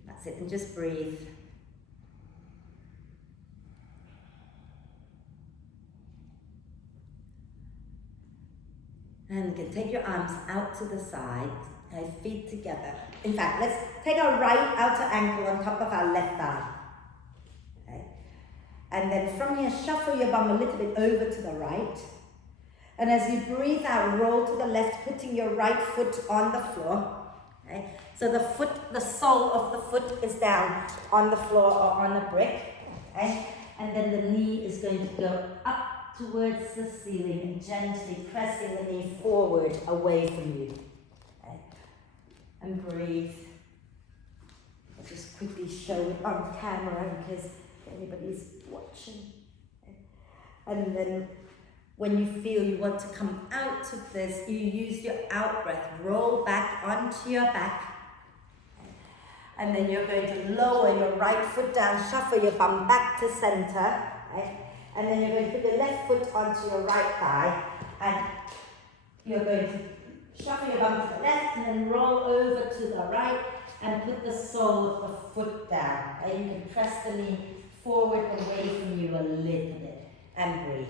That's it, and just breathe. And you can take your arms out to the side, okay, feet together. In fact, let's take our right outer ankle on top of our left thigh. Okay. And then from here, shuffle your bum a little bit over to the right. And as you breathe out, roll to the left, putting your right foot on the floor. Okay? So the sole of the foot is down on the floor or on a brick. Okay? And then the knee is going to go up towards the ceiling and gently pressing the knee forward away from you. Okay? And breathe. I'll just quickly show it on camera in case anybody's watching. Okay? And then when you feel you want to come out of this, you use your out breath. Roll back onto your back. And then you're going to lower your right foot down, shuffle your bum back to center. Right? And then you're going to put your left foot onto your right thigh. And you're going to shuffle your bum to the left and then roll over to the right and put the sole of the foot down. And you can press the knee forward away from you a little bit and breathe.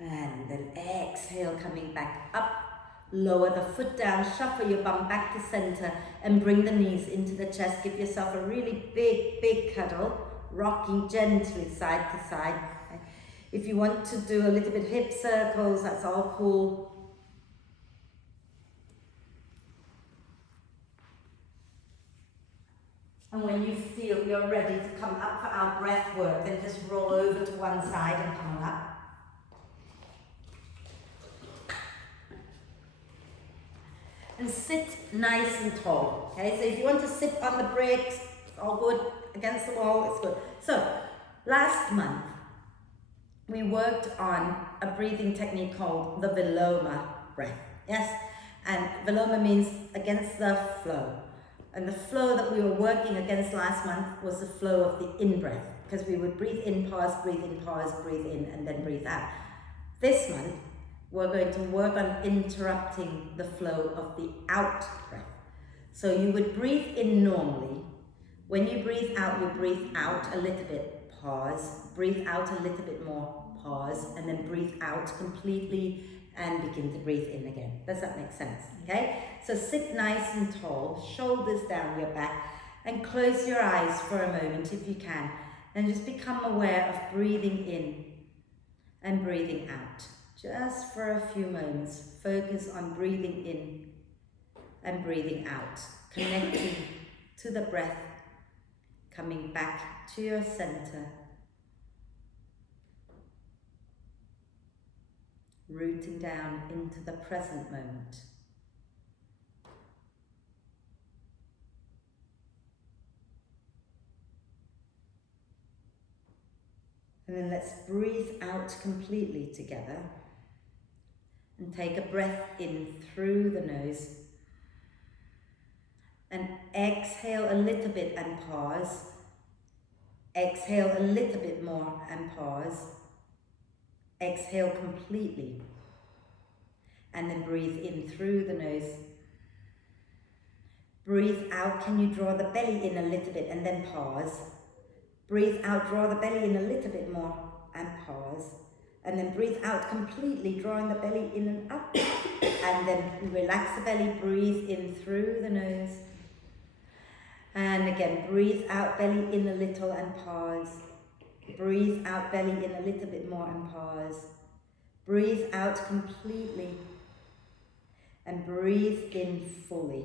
And then exhale, coming back up. Lower the foot down, shuffle your bum back to center and bring the knees into the chest. Give yourself a really big cuddle, rocking gently side to side. Okay. If you want to do a little bit hip circles, that's all cool. And when you feel you're ready to come up for our breath work, then just roll over to one side and come on up. And sit nice and tall. Okay, so if you want to sit on the bricks, it's all good. Against the wall, it's good. So, last month, we worked on a breathing technique called the Viloma breath. Yes? And Viloma means against the flow. And the flow that we were working against last month was the flow of the in-breath, because we would breathe in, pause, breathe in, and then breathe out. This month, we're going to work on interrupting the flow of the out breath. So you would breathe in normally. When you breathe out, you breathe out a little bit, pause, breathe out a little bit more, pause, and then breathe out completely and begin to breathe in again. Does that make sense? Okay? So sit nice and tall, shoulders down your back, and close your eyes for a moment if you can, and just become aware of breathing in and breathing out. Just for a few moments, focus on breathing in and breathing out, connecting to the breath, coming back to your center, rooting down into the present moment. And then let's breathe out completely together. And take a breath in through the nose. And exhale a little bit and pause. Exhale a little bit more and pause. Exhale completely. And then breathe in through the nose. Breathe out. Can you draw the belly in a little bit and then pause? Breathe out, draw the belly in a little bit more and pause. And then breathe out completely, drawing the belly in and up. And then relax the belly, breathe in through the nose. And again, breathe out, belly in a little and pause. Breathe out, belly in a little bit more and pause. Breathe out completely. And breathe in fully.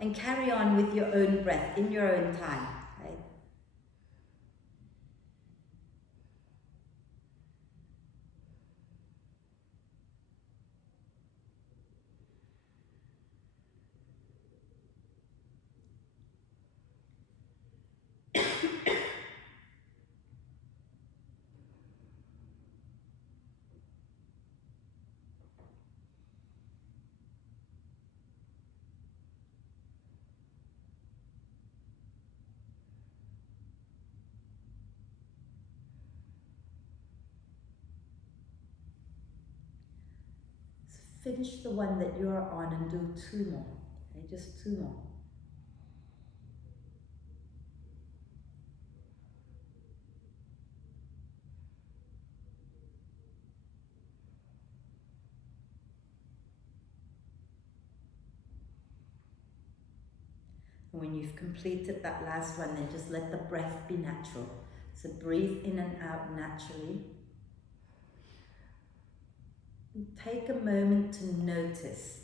And carry on with your own breath in your own time. Right? Finish the one that you're on and do 2 more. Okay, just 2 more. And when you've completed that last one, then just let the breath be natural. So breathe in and out naturally. Take a moment to notice.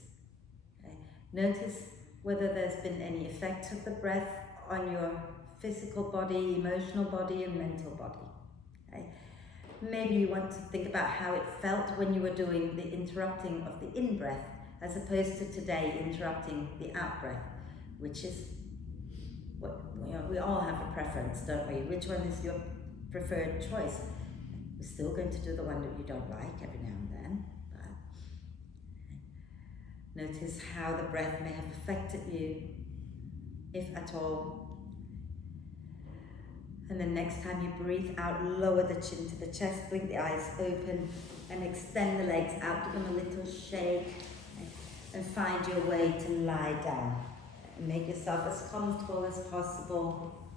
Okay? Notice whether there's been any effect of the breath on your physical body, emotional body, and mental body. Okay? Maybe you want to think about how it felt when you were doing the interrupting of the in-breath, as opposed to today interrupting the out-breath, which is what we all have a preference, don't we? Which one is your preferred choice? We're still going to do the one that you don't like every now and then. Notice how the breath may have affected you, if at all. And then next time you breathe out, lower the chin to the chest, blink the eyes open, and extend the legs out, give them a little shake, and find your way to lie down. And make yourself as comfortable as possible.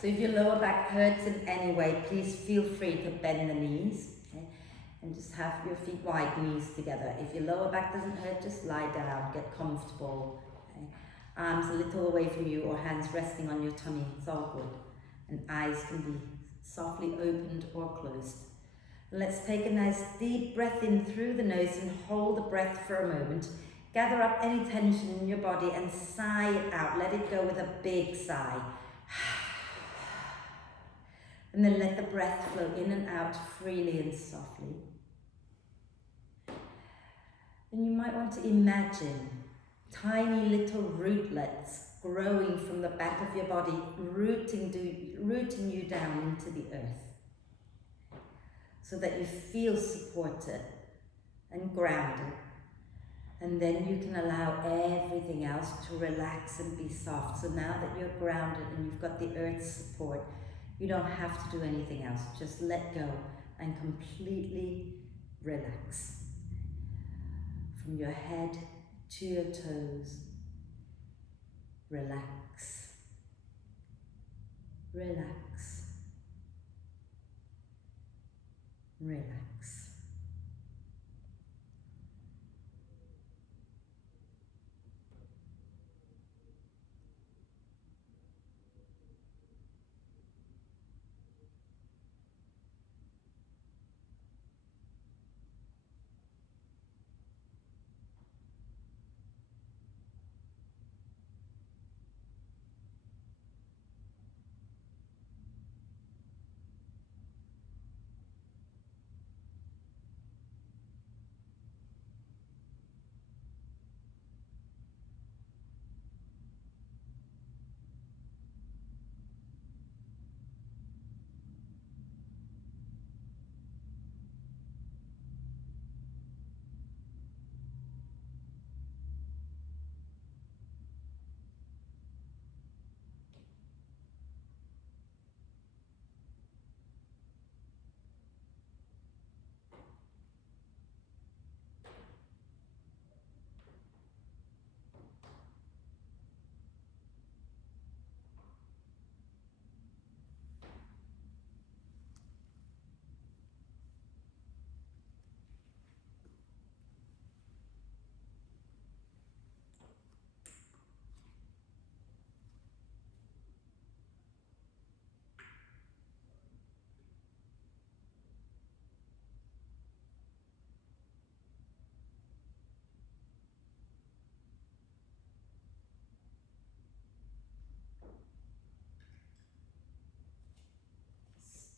So if your lower back hurts in any way, please feel free to bend the knees. Okay? And just have your feet wide, knees together. If your lower back doesn't hurt, just lie down, get comfortable. Okay? Arms a little away from you or hands resting on your tummy, it's all good. And eyes can be softly opened or closed. Let's take a nice deep breath in through the nose and hold the breath for a moment. Gather up any tension in your body and sigh it out. Let it go with a big sigh. And then let the breath flow in and out freely and softly. And you might want to imagine tiny little rootlets growing from the back of your body, rooting you down into the earth, so that you feel supported and grounded. And then you can allow everything else to relax and be soft. So now that you're grounded and you've got the earth's support, you don't have to do anything else. Just let go and completely relax. From your head to your toes, relax, relax, relax.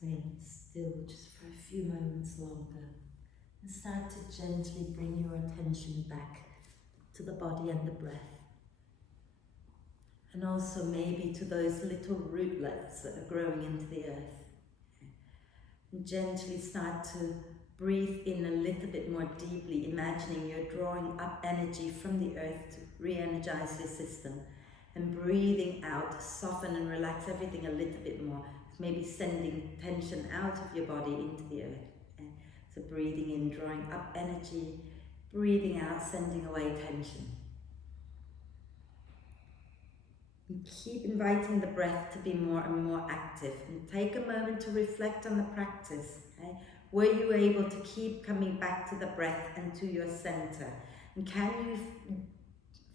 Stay still just for a few moments longer and start to gently bring your attention back to the body and the breath. And also maybe to those little rootlets that are growing into the earth. And gently start to breathe in a little bit more deeply, imagining you're drawing up energy from the earth to re-energize your system. And breathing out, soften and relax everything a little bit more. Maybe sending tension out of your body into the earth. Okay? So breathing in, drawing up energy, breathing out, sending away tension. And keep inviting the breath to be more and more active. And take a moment to reflect on the practice. Okay? Were you able to keep coming back to the breath and to your center? And can you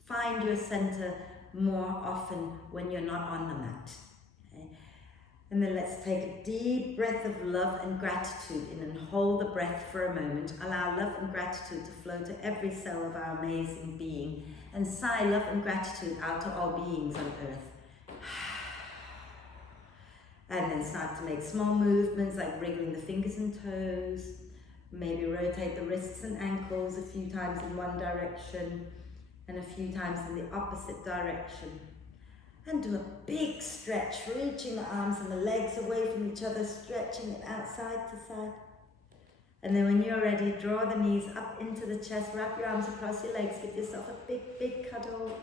find your center more often when you're not on the mat? Okay? And then let's take a deep breath of love and gratitude in and hold the breath for a moment. Allow love and gratitude to flow to every cell of our amazing being. And sigh love and gratitude out to all beings on earth. And then start to make small movements like wriggling the fingers and toes. Maybe rotate the wrists and ankles a few times in one direction and a few times in the opposite direction. And do a big stretch, reaching the arms and the legs away from each other, stretching it out side to side. And then when you're ready, draw the knees up into the chest, wrap your arms across your legs, give yourself a big, big cuddle.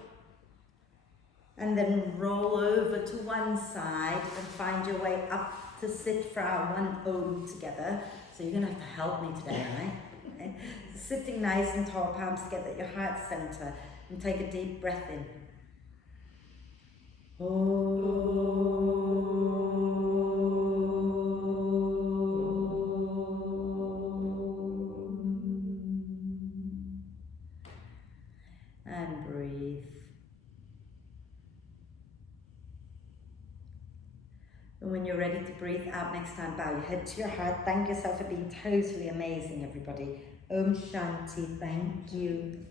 And then roll over to one side and find your way up to sit for our one Om together. So you're going to have to help me today, right? Okay. Sitting nice and tall, palms together at your heart center, and take a deep breath in. And when you're ready to breathe out next time, bow your head to your heart. Thank yourself for being totally amazing, everybody. Om Shanti. Thank you.